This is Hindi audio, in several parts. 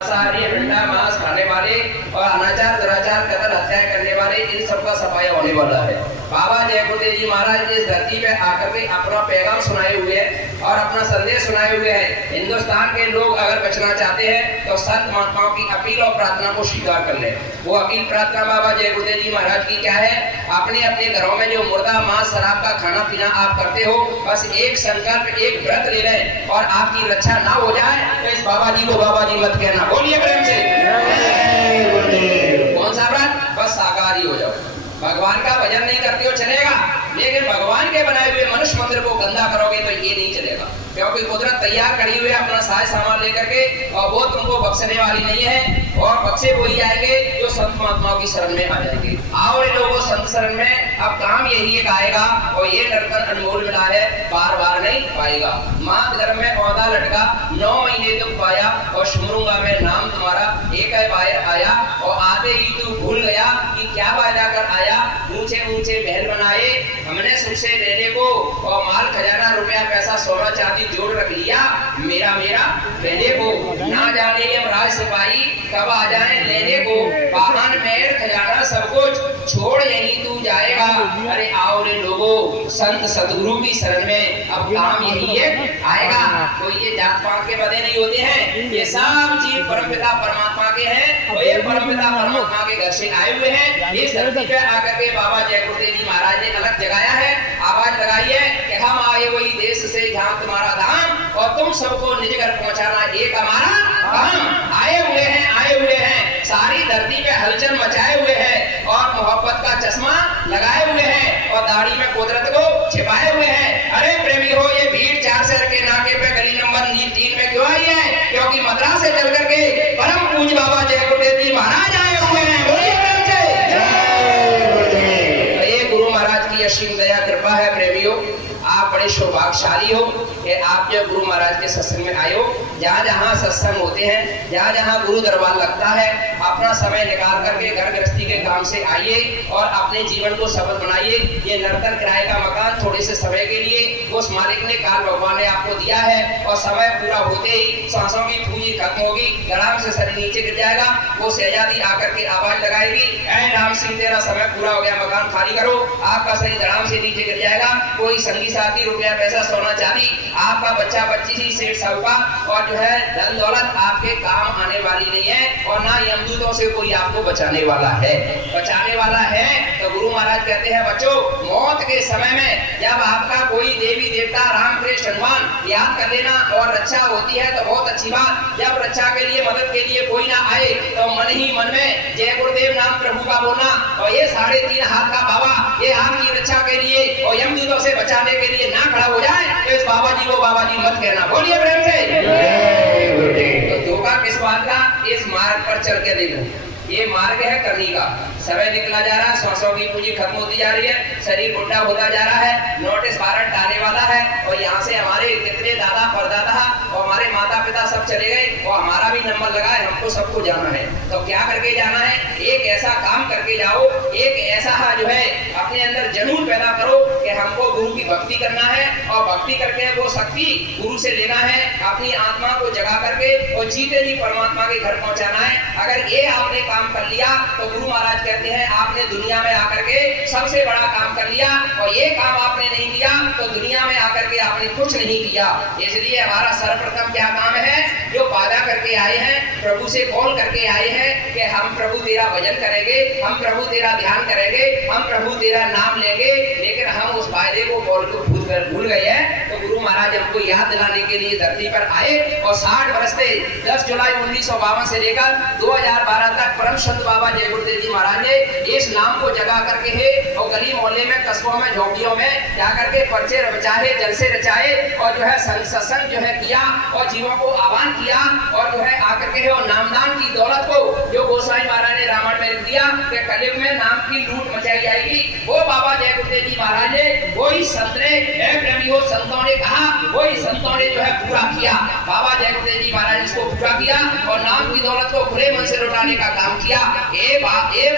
मांसाहारी ठंडा मांस खाने वाले और अनाचार दुराचार कतल हत्या करने वाले इन सबका सफाया होने वाला है। बाबा जय गुरुदेव जी महाराज इस धरती पे आकर के अपना पैगाम सुनाए हुए हैं और अपना संदेश सुनाए हुए हैं। हिंदुस्तान के लोग अगर बचना चाहते हैं तो संत महात्माओं की अपील और प्रार्थना को स्वीकार कर ले। वो अपील प्रार्थना बाबा जय गुरुदेव जी महाराज की क्या है? अपने अपने घरों में जो मुर्दा मांस शराब का खाना पीना आप करते हो, बस एक संकल्प एक व्रत ले लें और आपकी रक्षा ना हो जाए तो इस बाबा जी को बाबा जी मत कहना। बोलिए प्रेम से। कौन सा व्रत? बस शाकाहारी हो जाओ। भगवान का भजन नहीं करते हो चलेगा, लेकिन भगवान के बनाए हुए मनुष्य मंदिर को गंदा करोगे तो ये नहीं चलेगा, क्योंकि कुदरत तैयार करी हुई है अपना साज सामान लेकर के, और वो तुमको बख्शने वाली नहीं है। और बख्शे वो ही आएंगे जो संत महात्माओं की शरण में आ जाएंगे। आओ रे लोगों संत शरण में। अब काम यही एक आएगा और ये नर्तन अनमोल मिला है, बार बार नहीं पाएगा। माँ गर्भ में पौधा लटका 9 महीने तुम पाया और सुमरूंगा मैं नाम तुम्हारा एक बार आया। और आते ही तू भूल गया कि क्या वादा कर आया। ऊंचे ऊंचे महल बनाए हमने सुनसे लेने को, और माल खजाना रुपया पैसा सोना चांदी जोड़ रख लिया मेरा मेरा लेने को। ना जाने यमराज सिपाही कब आ जाए लेने को, वाहन मेर खजाना सब कुछ छोड़ यहीं तू जाएगा। अरे आओ रे लोगों संत सदगुरु की शरण में, अब काम यही है आएगा। तो ये जात पात के बदे नहीं होते हैं, ये सब जीव परमपिता परमात्मा के हैं और ये परमपिता परमात्मा के घर से आए हुए हैं। इस धरती पे आकर के बाबा जय गुरुदेव जी महाराज ने अलग जगाया है, आवाज लगाई है कि हम आए वही देश से जहाँ तुम्हारा धाम, और तुम सबको निज घर पहुँचाना एक हमारा काम। आए हुए हैं सारी धरती पे हलचल मचाए हुए हैं और मोहब्बत का चश्मा लगाए हुए हैं और दाढ़ी में कुदरत को छिपाए हुए हैं। अरे प्रेमी हो, ये भीड़ 4 शहर के नाके पे गली नंबर 3 में क्यों आई है? क्योंकि मद्रास से चल करके परम पूज्य बाबा जय गुरुदेव जी महाराज आए हुए हैं। बोलिए प्रेम से। ये गुरु महाराज की असीम दया कृपा है। प्रेमियों, आप बड़े सौभाग्यशाली हो कि आप जब गुरु महाराज के सत्संग में आए हो। जहाँ जहाँ सत्संग होते हैं, जहाँ जहाँ गुरु दरबार लगता है, अपना समय निकाल करके घर गृहस्थी के काम से आइए और अपने जीवन को सफल बनाइए। ये नर्तन किराए का मकान थोड़े से समय के लिए उस मालिक ने काल भगवान ने आपको दिया है, और समय पूरा होते ही सांसों की पूंजी खत्म होगी, धड़ाम से शरीर नीचे गिर जाएगा। वो शहजादी आकर के आवाज लगाएगी, ऐ राम सिंह तेरा समय पूरा हो गया, मकान खाली करो। आपका शरीर धड़ाम से नीचे गिर जाएगा। कोई संगी साथी रुपया पैसा सोना चांदी, आपका बच्चा बच्ची ही सेठ साहूकार और जो है धन दौलत आपके काम आने वाली नहीं है, और ना यमदूतों से कोई आपको बचाने वाला है। तो गुरु महाराज कहते हैं बच्चों, मौत के समय में जब आपका कोई देवी देवता राम कृष्ण हनुमान याद कर लेना, और रक्षा होती है तो बहुत अच्छी बात। जब रक्षा के लिए मदद के लिए कोई ना आए तो मन ही मन में जय गुरुदेव नाम प्रभु का बोलना, और ये 3.5 हाथ का बाबा ये आपकी रक्षा के लिए और यमदूतों से बचाने के लिए ना खड़ा हो जाए तो इस बाबा जी को बाबा जी मत कहना। बोलिए प्रेम से। तो धोखा किस बात का? इस मार्ग पर चल के देखो, ये मार्ग है करनी का। समय निकला जा रहा है, सांसों की पूंजी खत्म होती जा रही है, शरीर बुढ़ा होता जा रहा है, नोटिस भारत आने वाला है, और यहाँ से हमारे कितने दादा परदादा और हमारे माता पिता सब चले गए और हमारा भी नंबर लगा है, हमको सबको जाना है। तो क्या करके जाना है? एक ऐसा काम करके जाओ, एक ऐसा जो है अपने अंदर जुनून पैदा करो कि हमको गुरु की भक्ति करना है, और भक्ति करके वो शक्ति गुरु से लेना है, अपनी आत्मा को जगा करके और जीते जी परमात्मा के घर पहुंचाना है। अगर ये आपने काम कर लिया तो गुरु महाराज कहते हैं आपने दुनिया में आकर के सबसे बड़ा काम कर लिया, और ये काम आपने नहीं किया तो दुनिया में आकर के आपने कुछ नहीं किया। इसलिए हमारा सर्वप्रथम क्या काम है? जो वादा करके आए हैं, प्रभु से कॉल करके आए हैं कि हम प्रभु तेरा भजन करेंगे, हम प्रभु तेरा ध्यान करेंगे, हम प्रभु तेरा नाम लेंगे, लेकिन हम उस वायदे को भूल गए हैं। तो गुरु महाराज हमको याद दिलाने के लिए धरती पर आए, और 60 वर्ष से 10 जुलाई 1952 से लेकर 2012 तक परम संत बाबा जय गुरुदेव जी महाराज ने इस नाम को जगा करके है, और गली मोहल्ले में, कस्बों में, झोपड़ियों में जा करके पर्चे रचाए, जलसे रचाए, और जो है सत्संग जो है किया, और जीवों को आह्वान किया, और जो है आकर के है और नामदान की दौलत को जो गोसाई महाराज ने रामायण में समय लिख दिया कि कलयुग में नाम की लूट मचाई जाएगी। वो बाबा जय गुरुदेव जी महाराज ने वही संत ने प्रेमियों संतों ने कहा, वही संतों ने जो है पूरा किया। बाबा जय गुरुदेव जी महाराज इसको पूरा किया और नाम की दौलत को खुले मन से लौटाने का काम किया। ये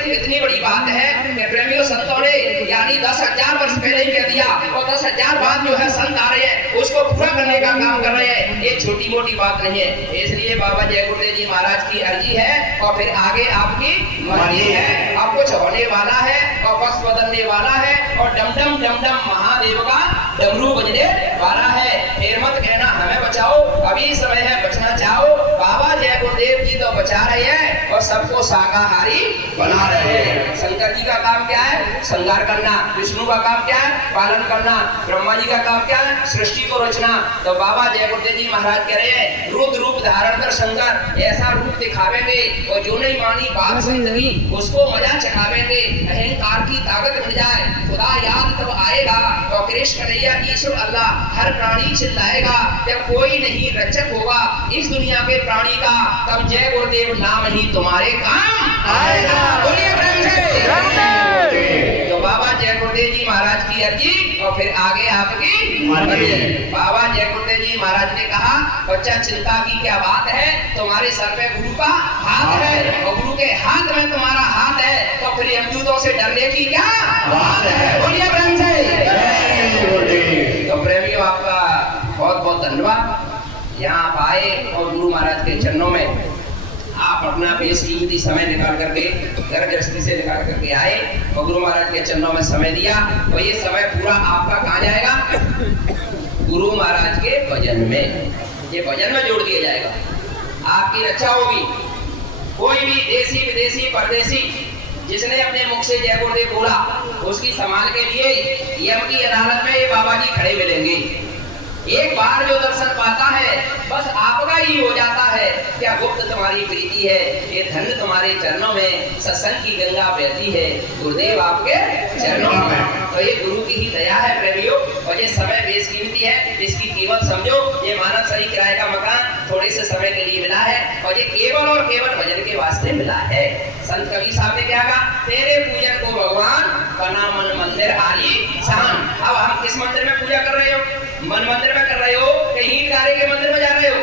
इतनी बड़ी बात है कि प्रेमियों संतों ने यानी 10,000 वर्ष पहले ही कह दिया और 10,000 बाद जो है संत आ रहे हैं उसको पूरा करने का काम कर रहे हैं। ये छोटी मोटी बात नहीं है। इसलिए बाबा जय गुरुदेव जी महाराज की अर्जी है और फिर आगे आपकी मर्जी है। अब कुछ होने वाला है और वक्त बदलने वाला है और डम डम महादेव का डमरू बजने वाला है। फिर मत कहना हमें बचाओ, अभी समय है बचना चाहो। बाबा जय गुरुदेव जी तो बचा रहे हैं और सबको शाकाहारी बना रहे हैं। शंकर जी का काम क्या है? श्रृंगार करना। विष्णु का काम क्या है? पालन करना। ब्रह्मा जी का काम क्या है? सृष्टि को रचना। तो बाबा जय गुरुदेव जी महाराज कह रहे हैं रुद्र रूप धारण कर शंकर ऐसा रूप दिखावेंगे और जो नहीं मानी बात जिंदगी उसको मजा चखावेंगे। अहंकार की ताकत मिट जाए, खुदा याद तब आएगा और कृष्ण कन्हैया ईश्वर अल्लाह हर प्राणी चिल्लाएगा। जब कोई नहीं रक्षक होगा इस दुनिया के प्राणी का तब जय गुरुदेव नाम ही तुम्हारे काम आएगा। बोलिए प्रेम से। तो बाबा जय गुरुदेव जी महाराज की अर्जी और फिर आगे आपकी मर्जी। बाबा जय गुरुदेव जी महाराज ने कहा बच्चा चिंता की क्या बात है, तुम्हारे सर पे गुरु का हाथ है और गुरु के हाथ में तुम्हारा हाथ है तो फिर यमदूतों से डरने की क्या बात है। बोलिए प्रेम से। तो प्रेमियों आपका बहुत बहुत धन्यवाद। यहाँ आप आए और गुरु महाराज के चरणों में आप अपना बेशकीमती समय निकाल करके घर गृहस्थी से निकाल करके आए और गुरु महाराज के चरणों में समय दिया। और ये समय पूरा आपका कहाँ जाएगा? गुरु महाराज के भजन में, ये भजन में जोड़ दिया जाएगा। आपकी रक्षा होगी। कोई भी देशी विदेशी परदेशी जिसने अपने मुख से जय गुरुदेव बोला उसकी संभाल के लिए यम की अदालत में ये बाबा जी खड़े मिलेंगे। एक बार जो दर्शन पाता है बस आपका ही हो जाता है। क्या गुप्त तुम्हारी प्रीति है, ये धन तुम्हारे चरणों में, सत्संग की गंगा बहती है गुरुदेव आपके चरणों में। तो ये गुरु की ही दया है प्रेमियों। और ये समय बेशकीमती है, इसकी कीमत समझो। ये मानव सही किराए का मकान थोड़े से समय के लिए मिला है और ये केवल और केवल भजन के वास्ते मिला है। संत कबीर साहब ने क्या कहा? तेरे पूजन को भगवान बना मन मंदिर आली शान। अब हम किस मंदिर में पूजा कर रहे हो? मन मंदिर में कर रहे हो कि ईंट गारे के मंदिर में जा रहे हो?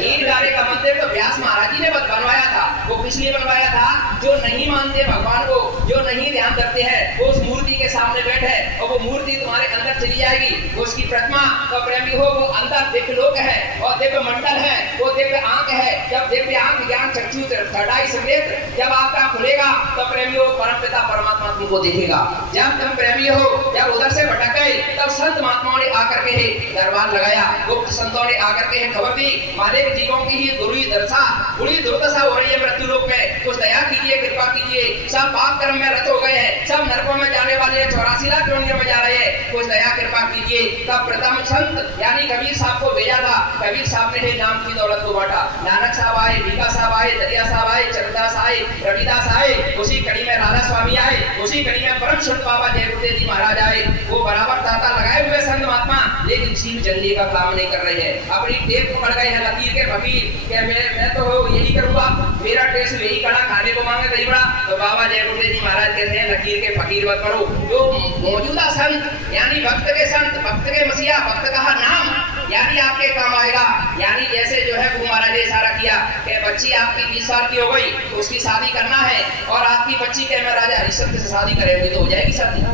ईंट गारे का मंदिर तो व्यास महाराज जी ने बनवाया था। वो किस लिए बनवाया था? जो नहीं मानते भगवान को, जो नहीं ध्यान करते हैं, वो उस मूर्ति के सामने बैठे और वो मूर्ति तुम्हारे अंदर चली जाएगी। वो उसकी प्रतिमा तो प्रेमी हो वो अंदर दिव्य लोक है और दिव्य मंडल है, वो दिव्य आंख है। जब दिव्य आंख ज्ञान चक्षु छटाई समेत जब आपका खुलेगा तो प्रेमी हो परम पिता परमात्मा तुमको देखेगा। जब तुम प्रेमी हो, जब उधर से भटक गए तब संत महात्माओं ने आकर के दरबार लगाया। गुप्त संतों ने आकर के खबर दी मालिक जीवों की ही बुरी दशा, बुरी दुर्दशा हो रही है मृत्यु लोक में, कुछ दया कीजिए, कृपा कीजिए। सब पाप कर्म में रत हो गए हैं, सब नरकों में जाने वाले हैं, 84 लाख योनियों में जा रहे हैं, कुछ दया कृपा कीजिए। तब प्रथम संत यानी कबीर साहब को भेजा था। कबीर साहब ने नाम की दौलत को बांटा। नानक साहब आए, भीखा साहब आए, दरिया साहब आए, चरदास आए, रविदास आए, उसी कड़ी में राधा स्वामी आए, उसी कड़ी में परम संत बाबा जय गुरुदेव जी महाराज आए। वो बराबर ताता लगाए हुए संत महात्मा लेकिन जीव जल्दी का काम नहीं कर रहे हैं। अपनी टेप पकड़ गए हैं लकीर के फकीर कि मैं तो यही करूंगा, मेरा टेस्ट यही कड़ा खाने को मांगे दही बड़ा। तो बाबा जय गुरुदेव जी महाराज कहते हैं लकीर के फकीर मत करो। जो मौजूदा संत यानी भक्त के संत, भक्त के मसीहा, भक्त का नाम यानी आपके काम आएगा। यानी जैसे जो है गुरु महाराज ने इशारा किया कि बच्ची आपकी 20 साल की हो गई तो उसकी शादी करना है और आपकी बच्ची के मैं राजा हरिश्चंद्र से शादी करेंगे तो हो जाएगी शादी।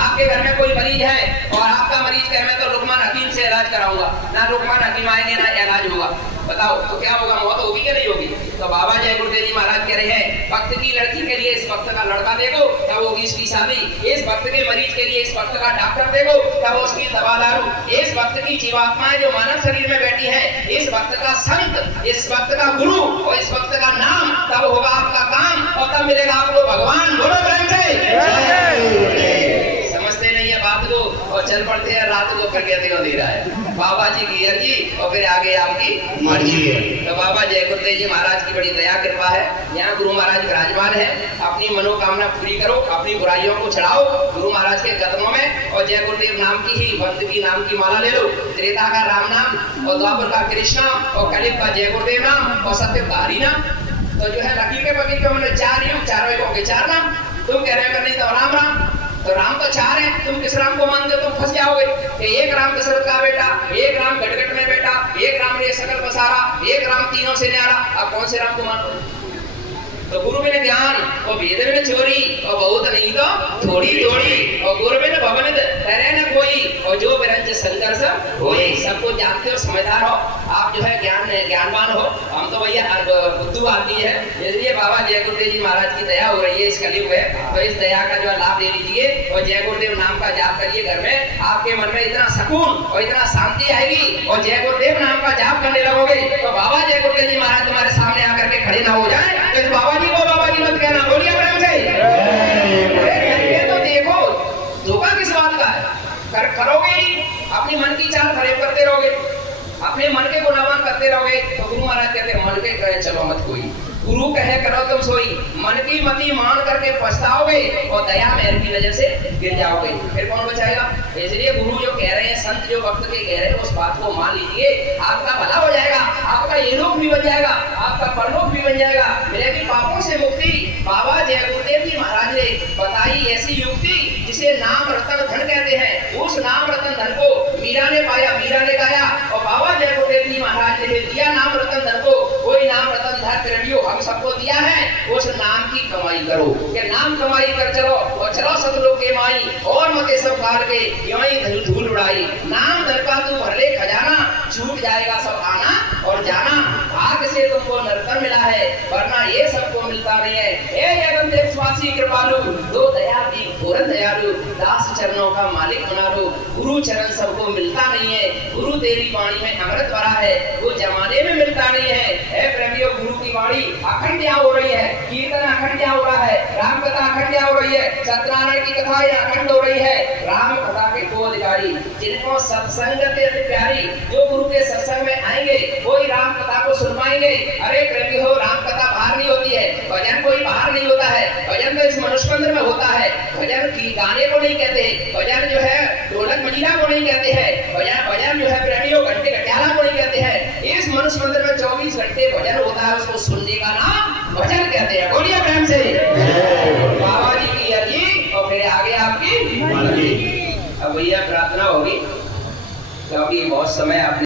आपके घर में कोई मरीज है और आपका मरीज कहे मैं तो लुकमान हकीम से इलाज कराऊंगा, ना लुकमान हकीम आएंगे ना इलाज होगा, बताओ तो क्या होगा? मौत होगी कि नहीं होगी? तो बाबा जय गुरुदेव जी महाराज कह रहे हैं भक्त की लड़की के लिए इस भक्त का लड़का देखो तब होगी इसकी शादी, इस भक्त के मरीज के लिए इस भक्त का डॉक्टर देखो तब उसकी दवा दारू, इस भक्त की जीवात्माएं जो मानव शरीर में बैठी है, इस भक्त का संत, इस भक्त का गुरु और इस भक्त का नाम, तब होगा आपका काम और तब मिलेगा आपको भगवान। बोलो प्रेम से। समझते नहीं है बात को और चल पड़ते हैं रात को फिर कहते हो दे रहा है। बाबा जी की अर्जी और फिर आगे आपकी मर्जी है। तो बाबा जय गुरुदेव जी महाराज की बड़ी दया कृपा है। यहाँ गुरु महाराज विराजमान है। अपनी मनोकामना पूरी करो, अपनी बुराइयों को छड़ाओ गुरु महाराज के कदमों में और जय गुरुदेव नाम की ही भक्त की नाम की माला ले लो। त्रेता का राम नाम और द्वापर का कृष्ण नाम और कलियुग का जय गुरुदेव नाम और सत्य का हरि नाम। तो जो है लकीर के फकीर के मैंने 4 युग, चारों युगों के 4 नाम। तुम कह रहे हो नहीं तो राम राम, तो राम तो 4 है, तुम किस राम को मानते हो? तुम फंस जाओगे कि एक राम दशरथ का बेटा, एक राम गटगट में बेटा, एक राम रे सकल पसारा, एक राम तीनों से न्यारा। अब कौन से राम को मानो? तो गुरु बिन ज्ञान और वेद बिन चोरी और बहुत नहीं तो थोड़ी थोड़ी और गुरु बिन भवन करे न कोई और जो बिरंज संघर्ष होई। सबको जानते हो, समझदार हो आप, जो है ज्ञानवान हो। हम तो भैया बुद्धू आदमी है, इसलिए बाबा जय गुरुदेव जी महाराज की दया हो रही है इस कलयुग में। तो इस दया का जो लाभ ले लीजिए और जय गुरुदेव नाम का जाप करिए घर में। आपके मन में इतना सुकून और इतना शांति आएगी और जय गुरुदेव नाम का जाप करने लगोगे तो बाबा जय गुरुदेव जी महाराज तुम्हारे सामने आकर के खड़े ना हो जाए तो इस बाबा जी को बाबा जी मत कहना। बोलिए प्रेम से। तो देखो धोखा किस बात का है? करोगे ही, अपनी मन की चाल फरेब करते रहोगे, अपने मन के गुणगान करते रहोगे। तो गुरु महाराज कहते हैं मन के कहे चलो मत कोई, गुरु कहे करो तुम सोई। मन की मति मान करके पछताओगे और दया मेहर की नजर से गिर जाओगे, फिर कौन बचाएगा? इसलिए गुरु जो कह रहे हैं, संत जो वक्त के कह रहे हैं, उस बात को मान लीजिए। आपका भला हो जाएगा, आपका ये लोक भी बन जाएगा, आपका परलोक भी बन जाएगा, मिलेगी पापों से मुक्ति। बाबा जय गुरुदेव जी महाराज ने बताई ऐसी युक्ति जिसे नाम रतन धन कहते हैं। उस नाम रतन धन को मीरा ने पाया, मीरा ने गाया और बाबा जय गुरुदेव जी महाराज ने दिया नाम रतन धन को। कोई नाम रतन धन प्रेमियों हम सबको दिया है, उस नाम की कमाई करो, ये नाम कमाई कर चलो और चलो सतलोक के माई और मते सब काल के यूं धूल उड़ाई। नाम धन का तू भर ले खजाना, छूट जाएगा सब आना और जाना। भाग्य से तुमको नरतर मिला है वरना ये सबको मिलता नहीं है। हे जगत देशवासी कृपालु, दो दया दी घोर दयालु, दास चरणों का मालिक बना लो। गुरु चरण सबको मिलता नहीं है, गुरु तेरी वाणी में अमृत भरा है, वो जमाने में मिलता नहीं है। हे प्रेमियों, गुरु की वाणी अखंड हो रही है, कीर्तन अखंड हो रहा है, राम कथा अखंड हो रही है, सत्यनारायण की कथा अखंड हो रही है। राम कथा के दो अधिकारी जिनको सत्संग अति प्यारी, जो गुरु के सत्संग में आएंगे वही राम कथा को सुन पाएंगे। अरे प्रेमी हो, राम कथा बाहर नहीं होती है, भजन कोई बाहर नहीं होता है, भजन तो इस मनुष्य मंदिर में होता है। भजन की गाने को नहीं कहते, भजन जो है ढोलक मंजीरा को नहीं कहते हैं, भजन जो है प्रेमियों घंटे घटियाला को नहीं कहते हैं। इस मनुष्य मंदिर में 24 घंटे भजन होता है, उसको सुनने का नाम भजन कहते हैं। बोलिए प्रेम से। बाबा जी की अर्जी और फिर आगे आपकी मर्जी। अब भैया प्रार्थना होगी क्योंकि बहुत समय आपने